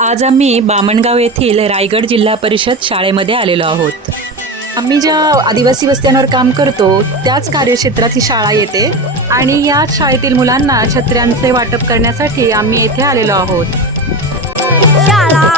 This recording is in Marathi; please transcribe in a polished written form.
आज आम्ही बामणगाव येथील रायगड जिल्हा परिषद शाळेमध्ये आलेलो आहोत। आम्ही ज्या आदिवासी वस्त्यांवर काम करतो त्याच कार्यक्षेत्रात ही शाळा येते आणि या शाळेतील मुलांना छत्र्यांचे वाटप करण्यासाठी आम्ही येथे आलेलो आहोत। शाळा